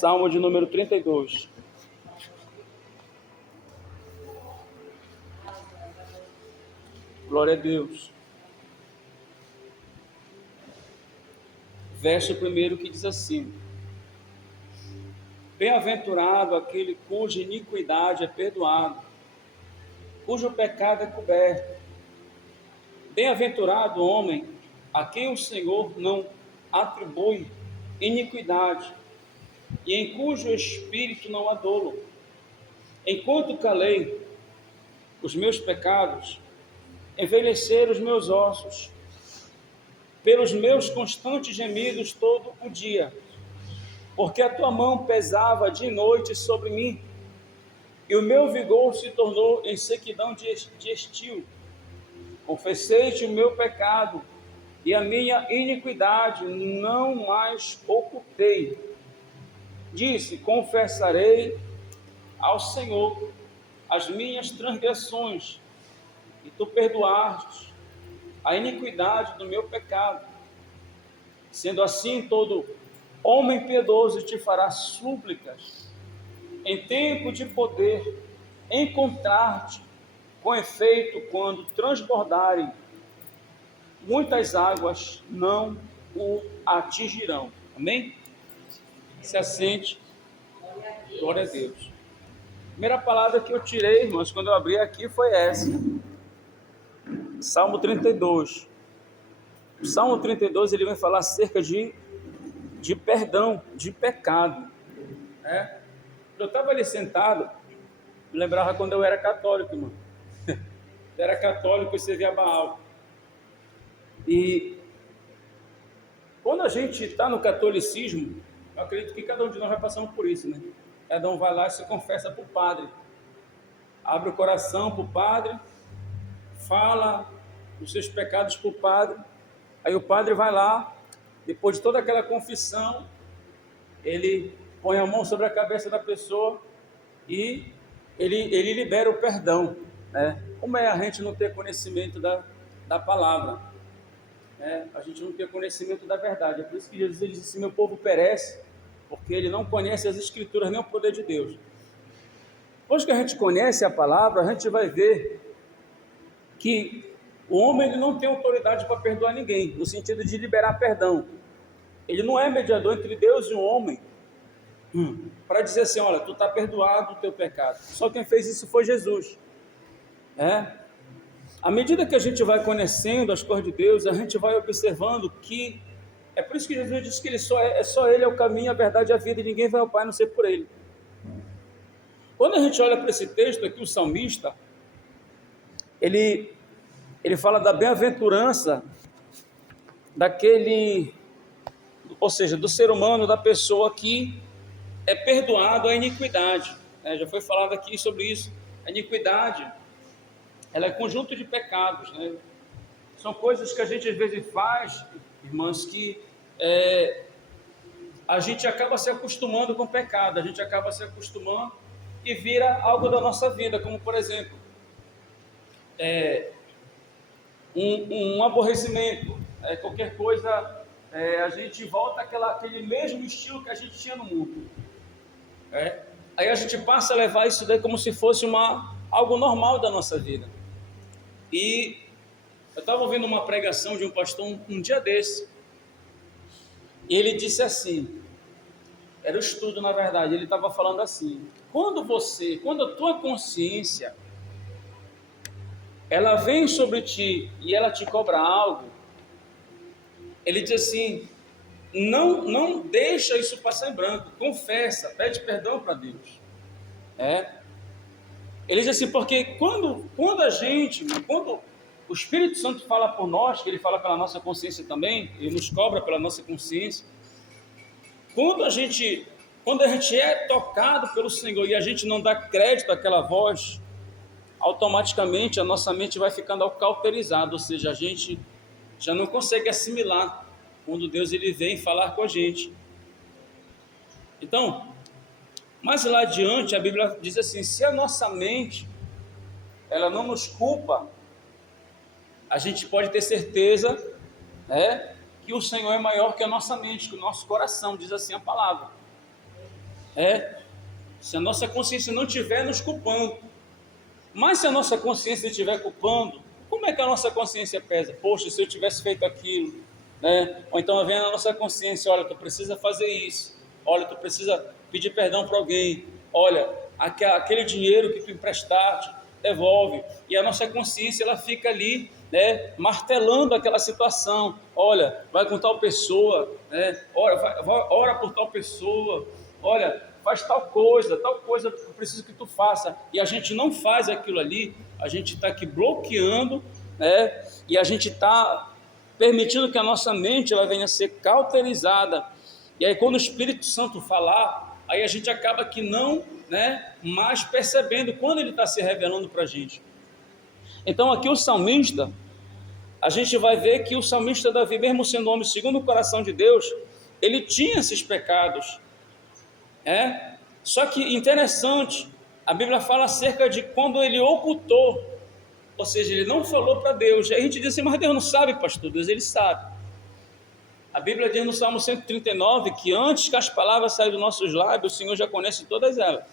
Salmo de número 32. Glória a Deus. Verso 1 que diz assim: Bem-aventurado aquele cuja iniquidade é perdoada, cujo pecado é coberto. Bem-aventurado o homem a quem o Senhor não atribui iniquidade e em cujo espírito não há dolo. Enquanto calei os meus pecados, envelheceram os meus ossos, pelos meus constantes gemidos todo o dia, porque a tua mão pesava de noite sobre mim, e o meu vigor se tornou em sequidão de estio. Confessei-te o meu pecado, e a minha iniquidade não mais ocultei. Disse: confessarei ao Senhor as minhas transgressões, e tu perdoaste a iniquidade do meu pecado. Sendo assim, todo homem piedoso te fará súplicas em tempo de poder encontrar-te. Com efeito, quando transbordarem, muitas águas não o atingirão. Amém? Se assente. Glória a Deus. A primeira palavra que eu tirei, irmãos, quando eu abri aqui, foi essa. Salmo 32. O Salmo 32, ele vai falar acerca de perdão, de pecado. Eu estava ali sentado, me lembrava quando eu era católico, irmão. Eu era católico e servia a Baal. E quando a gente está no catolicismo, eu acredito que cada um de nós vai passando por isso, né? Cada um vai lá e se confessa para o padre. Abre o coração para o padre, fala os seus pecados para o padre. Aí o padre vai lá, depois de toda aquela confissão, ele põe a mão sobre a cabeça da pessoa e ele libera o perdão, né? Como é a gente não ter conhecimento da palavra, né? A gente não ter conhecimento da verdade. É por isso que Jesus ele disse: meu povo perece, porque ele não conhece as escrituras nem o poder de Deus. Depois que a gente conhece a palavra, a gente vai ver que o homem ele não tem autoridade para perdoar ninguém, no sentido de liberar perdão. Ele não é mediador entre Deus e o homem, para dizer assim: olha, tu está perdoado do teu pecado. Só quem fez isso foi Jesus. À medida que a gente vai conhecendo as coisas de Deus, a gente vai observando que é por isso que Jesus disse que ele só ele é o caminho, a verdade e a vida, e ninguém vai ao Pai a não ser por ele. Quando a gente olha para esse texto aqui, o salmista, ele fala da bem-aventurança daquele, ou seja, do ser humano, da pessoa que é perdoado a iniquidade. Já foi falado aqui sobre isso. A iniquidade, ela é conjunto de pecados, né? São coisas que a gente às vezes faz, irmãos, que a gente acaba se acostumando com o pecado, a gente acaba se acostumando e vira algo da nossa vida, como por exemplo, um aborrecimento, qualquer coisa, a gente volta àquele mesmo estilo que a gente tinha no mundo. Aí a gente passa a levar isso daí como se fosse algo normal da nossa vida. E eu estava ouvindo uma pregação de um pastor um dia desse, e ele disse assim, era um estudo na verdade, ele estava falando assim: quando a tua consciência ela vem sobre ti e ela te cobra algo, ele diz assim: não deixa isso passar em branco, confessa, pede perdão para Deus. Ele diz assim, porque quando o Espírito Santo fala por nós, que ele fala pela nossa consciência também, ele nos cobra pela nossa consciência, quando a gente é tocado pelo Senhor e a gente não dá crédito àquela voz, automaticamente a nossa mente vai ficando cauterizada, ou seja, a gente já não consegue assimilar quando Deus ele vem falar com a gente. Então, mais lá adiante, a Bíblia diz assim: se a nossa mente ela não nos culpa, a gente pode ter certeza, que o Senhor é maior que a nossa mente, que o nosso coração, diz assim a palavra. Se a nossa consciência não estiver nos culpando. Mas se a nossa consciência estiver culpando, como é que a nossa consciência pesa? Poxa, se eu tivesse feito aquilo, né? Ou então vem a nossa consciência, olha, tu precisa fazer isso, olha, tu precisa pedir perdão para alguém, olha, aquele dinheiro que tu emprestaste, devolve. E a nossa consciência, ela fica ali, né, martelando aquela situação. Olha, vai com tal pessoa, né? Ora por tal pessoa, olha, faz tal coisa que eu preciso que tu faça, e a gente não faz aquilo ali, a gente está aqui bloqueando, né? E a gente está permitindo que a nossa mente ela venha a ser cauterizada. E aí quando o Espírito Santo falar, aí a gente acaba que não, né, mais percebendo quando ele está se revelando para a gente. Então aqui o salmista, a gente vai ver que o salmista Davi, mesmo sendo homem segundo o coração de Deus, ele tinha esses pecados. Só que interessante, a Bíblia fala acerca de quando ele ocultou, ou seja, ele não falou para Deus. Aí a gente diz assim, mas Deus não sabe, pastor. Deus, ele sabe. A Bíblia diz no Salmo 139 que antes que as palavras saírem dos nossos lábios, o Senhor já conhece todas elas.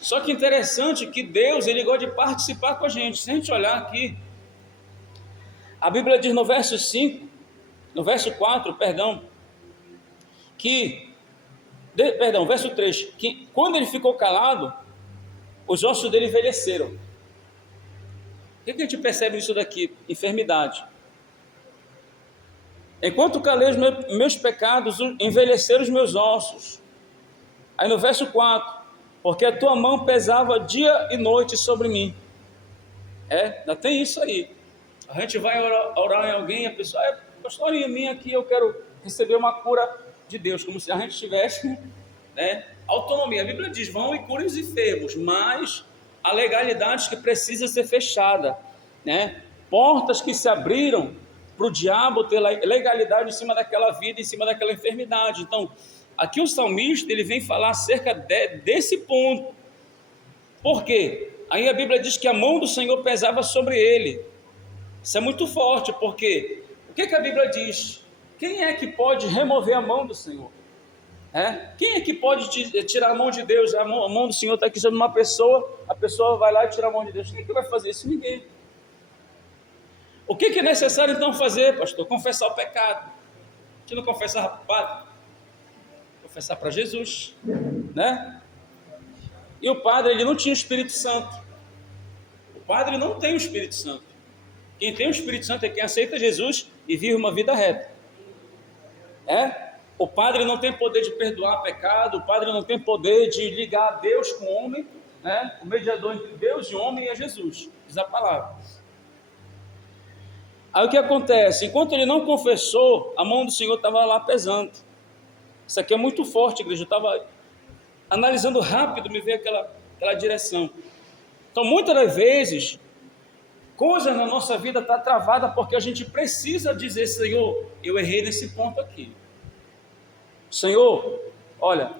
Só que interessante que Deus, ele gosta de participar com a gente. Se a gente olhar aqui, a Bíblia diz no verso 5, no verso 4, verso 3, que quando ele ficou calado, os ossos dele envelheceram. O que a gente percebe nisso daqui? Enfermidade. Enquanto calei os meus pecados, envelheceram os meus ossos. Aí no verso 4, porque a tua mão pesava dia e noite sobre mim. Ainda tem isso aí. A gente vai orar em alguém, a pessoa, pastor, em mim aqui eu quero receber uma cura de Deus, como se a gente tivesse, né, autonomia. A Bíblia diz, vão e curem os enfermos, mas há legalidades que precisam ser fechadas, né? Portas que se abriram para o diabo ter legalidade em cima daquela vida, em cima daquela enfermidade. Então, aqui o salmista, ele vem falar acerca desse ponto. Por quê? Aí a Bíblia diz que a mão do Senhor pesava sobre ele. Isso é muito forte, porque o que a Bíblia diz? Quem é que pode remover a mão do Senhor? Quem é que pode tirar a mão de Deus? A mão do Senhor está aqui sobre uma pessoa, a pessoa vai lá e tira a mão de Deus. Quem é que vai fazer isso? Ninguém. O que é necessário então fazer, pastor? Confessar o pecado. A gente não confessava para o padre, confessar para Jesus, né? E o padre, ele não tinha o Espírito Santo. O padre não tem o Espírito Santo. Quem tem o Espírito Santo é quem aceita Jesus e vive uma vida reta. O padre não tem poder de perdoar pecado, o padre não tem poder de ligar Deus com o homem, né? O mediador entre Deus e o homem é Jesus, diz a palavra. Aí o que acontece? Enquanto ele não confessou, a mão do Senhor estava lá pesando. Isso aqui é muito forte, igreja. Eu estava analisando rápido, me veio aquela direção. Então, muitas das vezes, coisa na nossa vida está travada porque a gente precisa dizer, Senhor, eu errei nesse ponto aqui. Senhor, olha,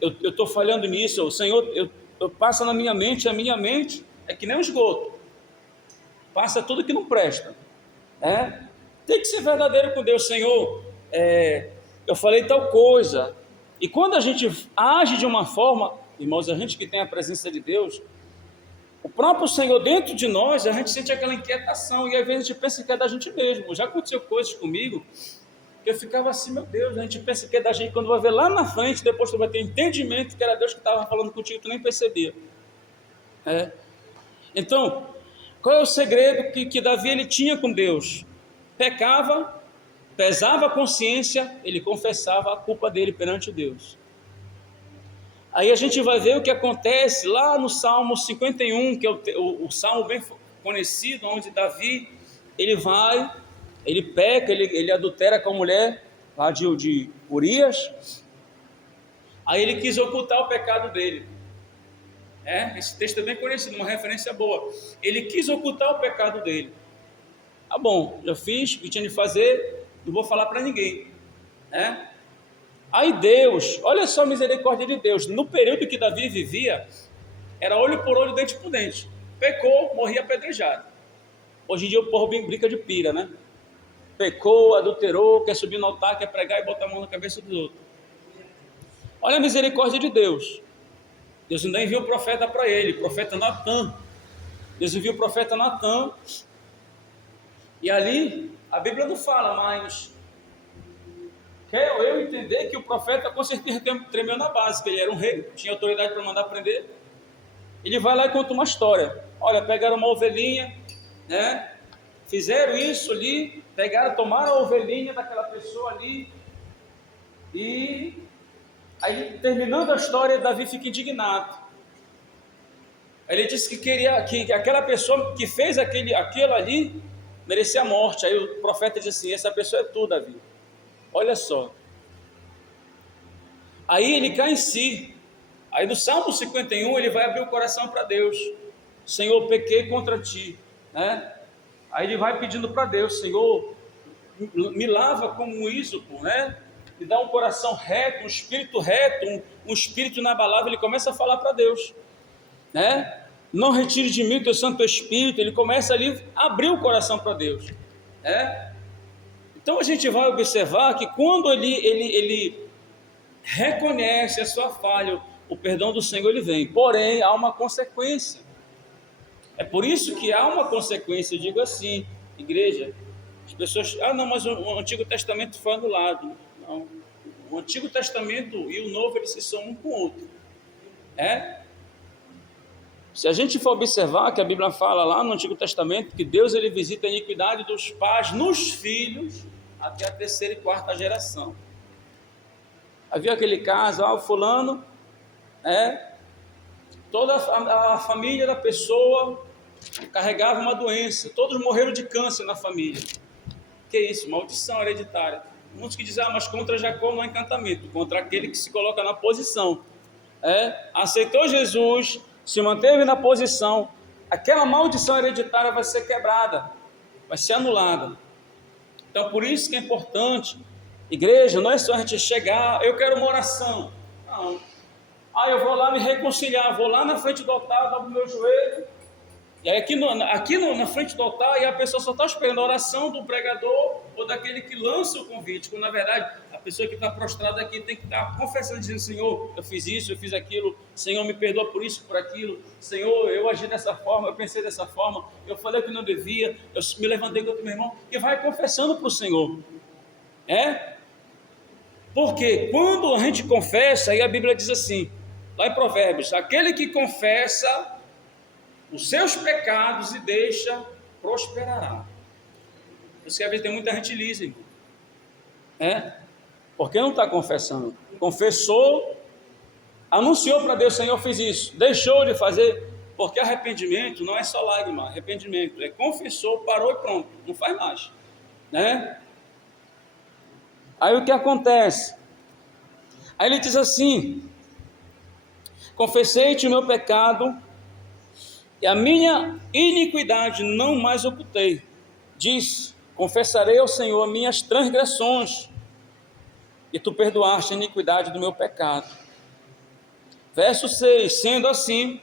eu estou falhando nisso. Senhor, eu passo na minha mente, a minha mente é que nem um esgoto. Passa tudo que não presta. Tem que ser verdadeiro com Deus. Senhor, eu falei tal coisa. E quando a gente age de uma forma, irmãos, a gente que tem a presença de Deus, o próprio Senhor dentro de nós, a gente sente aquela inquietação, e às vezes a gente pensa que é da gente mesmo. Já aconteceu coisas comigo, que eu ficava assim, meu Deus, a gente pensa que é da gente, quando vai ver lá na frente, depois tu vai ter entendimento que era Deus que estava falando contigo, tu nem percebia. Então, qual é o segredo que Davi ele tinha com Deus? Pecava, pesava a consciência, ele confessava a culpa dele perante Deus. Aí a gente vai ver o que acontece lá no Salmo 51, que é o salmo bem conhecido, onde Davi, ele peca, ele adultera com a mulher lá de Urias. Aí ele quis ocultar o pecado dele. Esse texto é bem conhecido, uma referência boa. Ele quis ocultar o pecado dele. Tá bom, já fiz o que tinha de fazer, não vou falar para ninguém. Aí Deus, olha só a misericórdia de Deus, no período que Davi vivia, era olho por olho, dente por dente. Pecou, morria apedrejado. Hoje em dia o povo brinca de pira, né? Pecou, adulterou, quer subir no altar, quer pregar e botar a mão na cabeça dos outros. Olha a misericórdia de Deus. Deus ainda enviou o profeta para ele, o profeta Natan. Deus enviou o profeta Natan. E ali, a Bíblia não fala, mas quero eu entender que o profeta com certeza tremeu na base, que ele era um rei, tinha autoridade para mandar prender. Ele vai lá e conta uma história. Olha, pegaram uma ovelhinha, né? Fizeram isso ali, pegaram, tomaram a ovelhinha daquela pessoa ali, e aí, terminando a história, Davi fica indignado. Ele disse que queria que aquela pessoa que fez aquilo ali merecia a morte. Aí o profeta disse assim: essa pessoa é tu, Davi. Olha só. Aí ele cai em si. Aí no Salmo 51 ele vai abrir o coração para Deus. Senhor, pequei contra ti, né? Aí ele vai pedindo para Deus: Senhor, me lava como um ísopo, né? Me dá um coração reto, um espírito inabalável. Ele começa a falar para Deus, né? Não retire de mim o teu Santo Espírito. Ele começa ali a abrir o coração para Deus, né? Então a gente vai observar que quando ele reconhece a sua falha, o perdão do Senhor ele vem, porém há uma consequência. É por isso que há uma consequência. Eu digo assim, igreja, as pessoas, não, mas o Antigo Testamento foi anulado. Não, o Antigo Testamento e o Novo, eles se são um com o outro. Se a gente for observar que a Bíblia fala lá no Antigo Testamento que Deus ele visita a iniquidade dos pais nos filhos até a terceira e quarta geração. Havia aquele caso, o fulano, toda a família da pessoa carregava uma doença, todos morreram de câncer na família. Que isso? Maldição hereditária. Muitos que dizem, mas contra Jacó não há encantamento, contra aquele que se coloca na posição. Aceitou Jesus, se manteve na posição, aquela maldição hereditária vai ser quebrada, vai ser anulada. Então por isso que é importante, igreja, não é só a gente chegar, eu quero uma oração. Não. Eu vou lá me reconciliar, vou lá na frente do altar, dobro meu joelho, e aí aqui na frente do altar, e a pessoa só está esperando a oração do pregador ou daquele que lança o convite, quando na verdade a pessoa que está prostrada aqui tem que estar confessando, dizendo: Senhor, eu fiz isso, eu fiz aquilo, Senhor, me perdoa por isso, por aquilo, Senhor, eu agi dessa forma, eu pensei dessa forma, eu falei que não devia, eu me levantei contra o meu irmão, e vai confessando para o Senhor. Porque quando a gente confessa, aí a Bíblia diz assim, lá em Provérbios: aquele que confessa os seus pecados e deixa, prosperará. Por isso que às vezes tem muita gente lisa, porque não está confessando. Confessou, anunciou para Deus: Senhor, eu fiz isso, deixou de fazer. Porque arrependimento não é só lágrima, arrependimento é confessou, parou e pronto, não faz mais, Aí o que acontece? Aí ele diz assim: confessei-te o meu pecado e a minha iniquidade não mais ocultei. Diz: confessarei ao Senhor minhas transgressões, e tu perdoaste a iniquidade do meu pecado. Verso 6: sendo assim,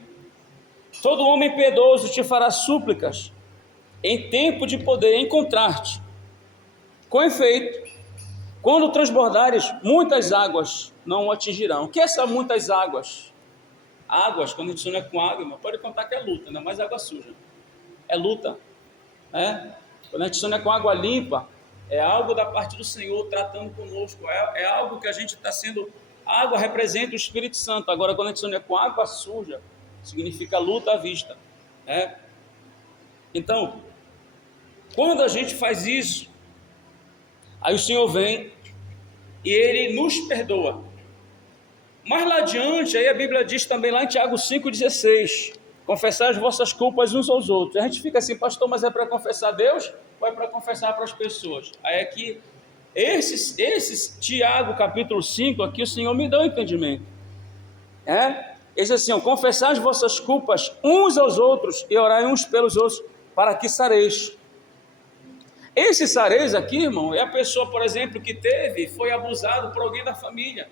todo homem piedoso te fará súplicas em tempo de poder encontrar-te. Com efeito, quando transbordares, muitas águas não o atingirão. O que é essas muitas águas? Águas, quando a gente não é com água, pode contar que é luta, não é mais água suja, é luta, Quando a gente não é com água limpa, é algo da parte do Senhor tratando conosco, é algo que a gente está sendo. A água representa o Espírito Santo. Agora, quando a gente não é com água suja, significa luta à vista, Então, quando a gente faz isso, aí o Senhor vem e Ele nos perdoa. Mais lá adiante, aí a Bíblia diz também lá em Tiago 5,16: confessar as vossas culpas uns aos outros. A gente fica assim: pastor, mas é para confessar a Deus ou é para confessar para as pessoas? Aí aqui, esses Tiago capítulo 5, aqui o Senhor me dá o entendimento. Ele diz assim: confessar as vossas culpas uns aos outros e orai uns pelos outros, para que sareis. Esse sareis aqui, irmão, é a pessoa, por exemplo, que foi abusado por alguém da família.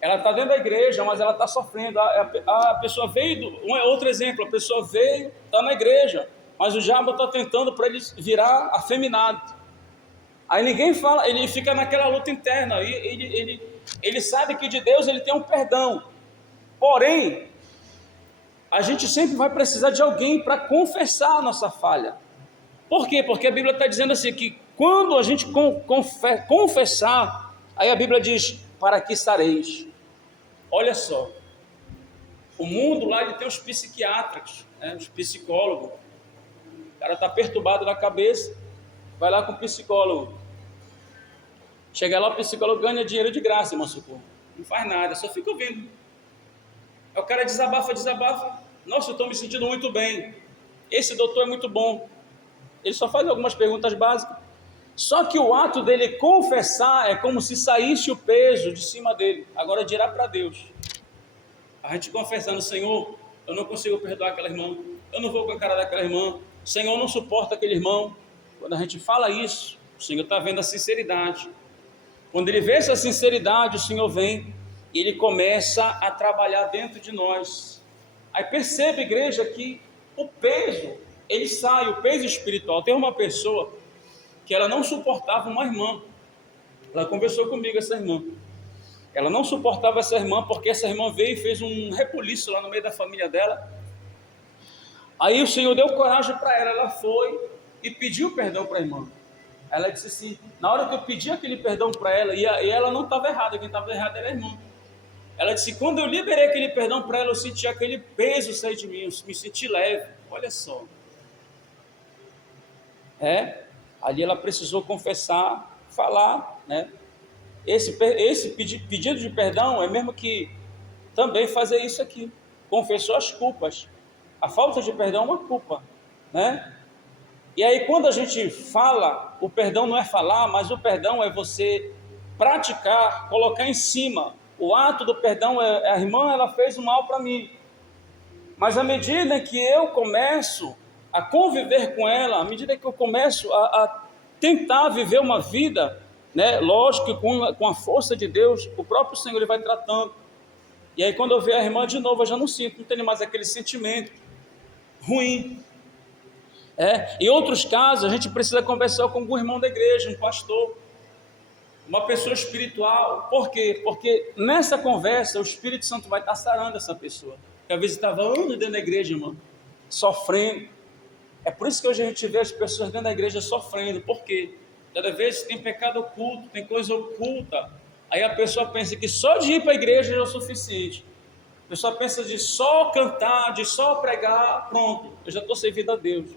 Ela está dentro da igreja, mas ela está sofrendo. A pessoa veio, outro exemplo, a pessoa veio, está na igreja, mas o diabo está tentando para ele virar afeminado. Aí ninguém fala, ele fica naquela luta interna, ele ele sabe que de Deus ele tem um perdão. Porém, a gente sempre vai precisar de alguém para confessar a nossa falha. Por quê? Porque a Bíblia está dizendo assim, que quando a gente confessar, aí a Bíblia diz, para que estareis. Olha só, o mundo lá ele tem os psiquiatras, né, os psicólogos. O cara está perturbado na cabeça, vai lá com o psicólogo. Chega lá, o psicólogo ganha dinheiro de graça, irmão Socorro. Não faz nada, só fica ouvindo. Aí o cara desabafa. Nossa, eu estou me sentindo muito bem. Esse doutor é muito bom. Ele só faz algumas perguntas básicas. Só que o ato dele confessar é como se saísse o peso de cima dele. Agora dirá para Deus. A gente confessando, Senhor, eu não consigo perdoar aquela irmã. Eu não vou com a cara daquela irmã. Senhor, não suporta aquele irmão. Quando a gente fala isso, o Senhor está vendo a sinceridade. Quando ele vê essa sinceridade, o Senhor vem e ele começa a trabalhar dentro de nós. Aí percebe, igreja, que o peso, ele sai, o peso espiritual. Tem uma pessoa que ela não suportava uma irmã. Ela conversou comigo, essa irmã. Ela não suportava essa irmã porque essa irmã veio e fez um rebuliço lá no meio da família dela. Aí o Senhor deu coragem para ela, ela foi e pediu perdão para a irmã. Ela disse assim, na hora que eu pedi aquele perdão para ela, e ela não estava errada, quem estava errado era a irmã. Ela disse, quando eu liberei aquele perdão para ela, eu senti aquele peso sair de mim, eu me senti leve. Olha só. Ali ela precisou confessar, falar, né? Esse pedido de perdão é mesmo que também fazer isso aqui. Confessou as culpas. A falta de perdão é uma culpa, né? E aí quando a gente fala, o perdão não é falar, mas o perdão é você praticar, colocar em cima. O ato do perdão é, a irmã, ela fez o mal para mim. Mas à medida que eu começo a conviver com ela, à medida que eu começo a tentar viver uma vida, né, lógico que com a força de Deus, o próprio Senhor ele vai tratando. E aí quando eu ver a irmã de novo, eu já não sinto, não tenho mais aquele sentimento ruim. Em outros casos, a gente precisa conversar com algum irmão da igreja, um pastor, uma pessoa espiritual. Por quê? Porque nessa conversa o Espírito Santo vai estar sarando essa pessoa, que às vezes estava anos dentro da igreja, irmão, sofrendo. É por isso que hoje a gente vê as pessoas dentro da igreja sofrendo. Por quê? Cada vez tem pecado oculto, tem coisa oculta. Aí a pessoa pensa que só de ir para a igreja já é o suficiente. A pessoa pensa de só cantar, de só pregar, pronto, eu já estou servindo a Deus.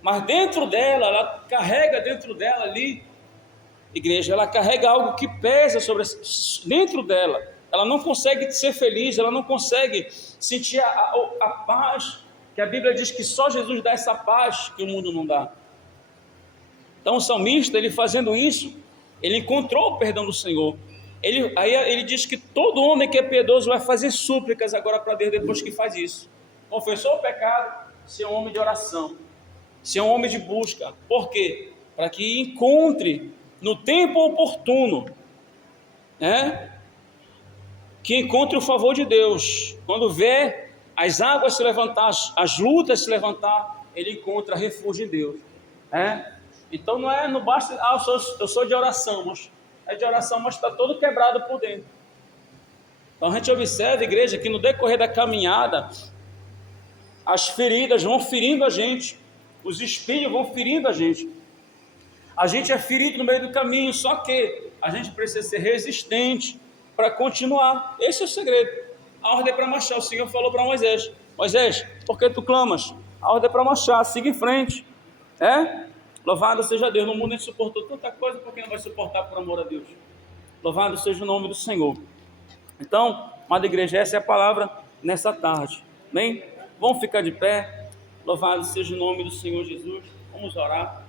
Mas dentro dela, ela carrega dentro dela ali, igreja, ela carrega algo que pesa dentro dela. Ela não consegue ser feliz, ela não consegue sentir a paz, que a Bíblia diz que só Jesus dá essa paz que o mundo não dá. Então o salmista, ele fazendo isso, ele encontrou o perdão do Senhor. Aí ele diz que todo homem que é piedoso vai fazer súplicas agora para Deus depois que faz isso. Confessou o pecado, ser um homem de oração, ser um homem de busca. Por quê? Para que encontre no tempo oportuno, que encontre o favor de Deus. Quando vê as águas se levantar, as lutas se levantar, ele encontra refúgio em Deus. Então não basta, eu sou de oração, mas é de oração, mas está todo quebrado por dentro. Então a gente observa, igreja, que no decorrer da caminhada, as feridas vão ferindo a gente, os espinhos vão ferindo a gente é ferido no meio do caminho, só que a gente precisa ser resistente para continuar. Esse é o segredo. A ordem é para marchar. O Senhor falou para Moisés, Moisés, por que tu clamas? A ordem é para marchar, siga em frente. Louvado seja Deus. No mundo a gente suportou tanta coisa, por que não vai suportar por amor a Deus? Louvado seja o nome do Senhor. Então, amada igreja, essa é a palavra nessa tarde. Amém? Vamos ficar de pé. Louvado seja o nome do Senhor Jesus. Vamos orar.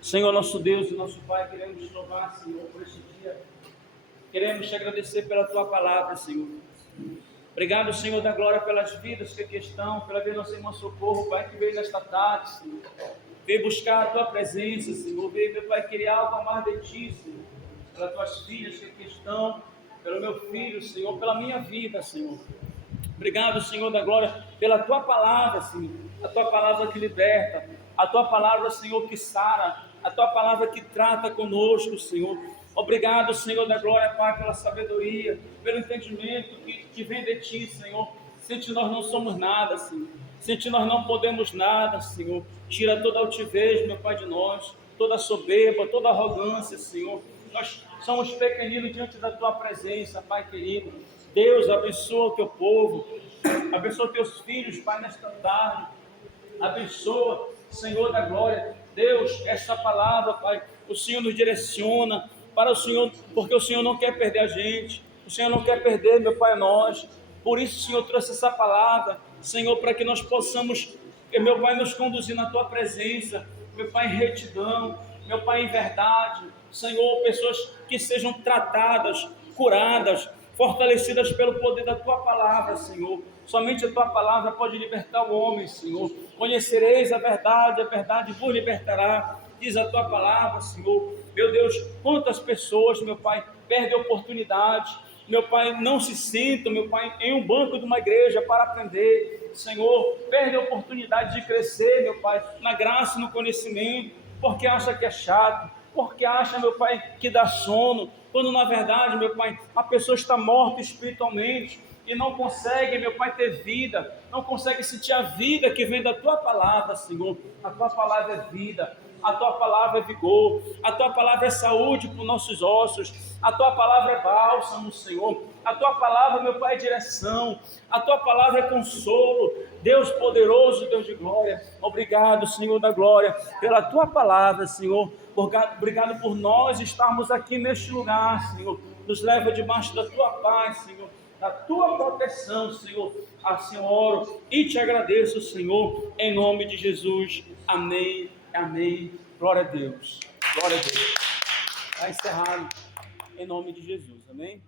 Senhor, nosso Deus e nosso Pai, queremos te louvar, Senhor, por este dia. Queremos te agradecer pela tua palavra, Senhor. Obrigado, Senhor da glória, pelas vidas que aqui estão, pela vida da nossa irmã Socorro, Pai, que veio nesta tarde, Senhor. Veio buscar a tua presença, Senhor. Veio, meu Pai, querer algo a mais de ti, Senhor. Pelas tuas filhas que aqui estão, pelo meu filho, Senhor, pela minha vida, Senhor. Obrigado, Senhor da glória, pela tua palavra, Senhor. A tua palavra que liberta, a tua palavra, Senhor, que sara, a tua palavra que trata conosco, Senhor. Obrigado, Senhor da glória, Pai, pela sabedoria, pelo entendimento que vem de Ti, Senhor. Sem Ti nós não somos nada, Senhor. Sem Ti nós não podemos nada, Senhor. Tira toda altivez, meu Pai, de nós, toda soberba, toda arrogância, Senhor. Nós somos pequeninos diante da Tua presença, Pai querido. Deus, abençoa o Teu povo, abençoa Teus filhos, Pai, nesta tarde. Abençoa, Senhor da glória. Deus, esta palavra, Pai, o Senhor nos direciona para o Senhor, porque o Senhor não quer perder a gente, o Senhor não quer perder, meu Pai, nós. Por isso o Senhor trouxe essa palavra, Senhor, para que nós possamos, meu Pai, nos conduzir na Tua presença, meu Pai, em retidão, meu Pai, em verdade. Senhor, pessoas que sejam tratadas, curadas, fortalecidas pelo poder da Tua palavra, Senhor. Somente a Tua palavra pode libertar o homem, Senhor. Conhecereis a verdade vos libertará, diz a Tua palavra, Senhor. Meu Deus, quantas pessoas, meu Pai, perdem a oportunidade, meu Pai, não se sentam, meu Pai, em um banco de uma igreja para aprender, Senhor, perdem a oportunidade de crescer, meu Pai, na graça e no conhecimento, porque acha que é chato, porque acha, meu Pai, que dá sono, quando na verdade, meu Pai, a pessoa está morta espiritualmente e não consegue, meu Pai, ter vida, não consegue sentir a vida que vem da Tua palavra, Senhor. A Tua palavra é vida, a Tua palavra é vigor, a Tua palavra é saúde para os nossos ossos, a Tua palavra é bálsamo, Senhor. A Tua palavra, meu Pai, é direção, a Tua palavra é consolo. Deus poderoso, Deus de glória, obrigado, Senhor da glória, pela Tua palavra, Senhor. Obrigado por nós estarmos aqui neste lugar, Senhor. Nos leva debaixo da Tua paz, Senhor, da Tua proteção, Senhor. Assim eu oro e te agradeço, Senhor, em nome de Jesus. Amém, amém. Glória a Deus, glória a Deus. Está encerrado em nome de Jesus, amém.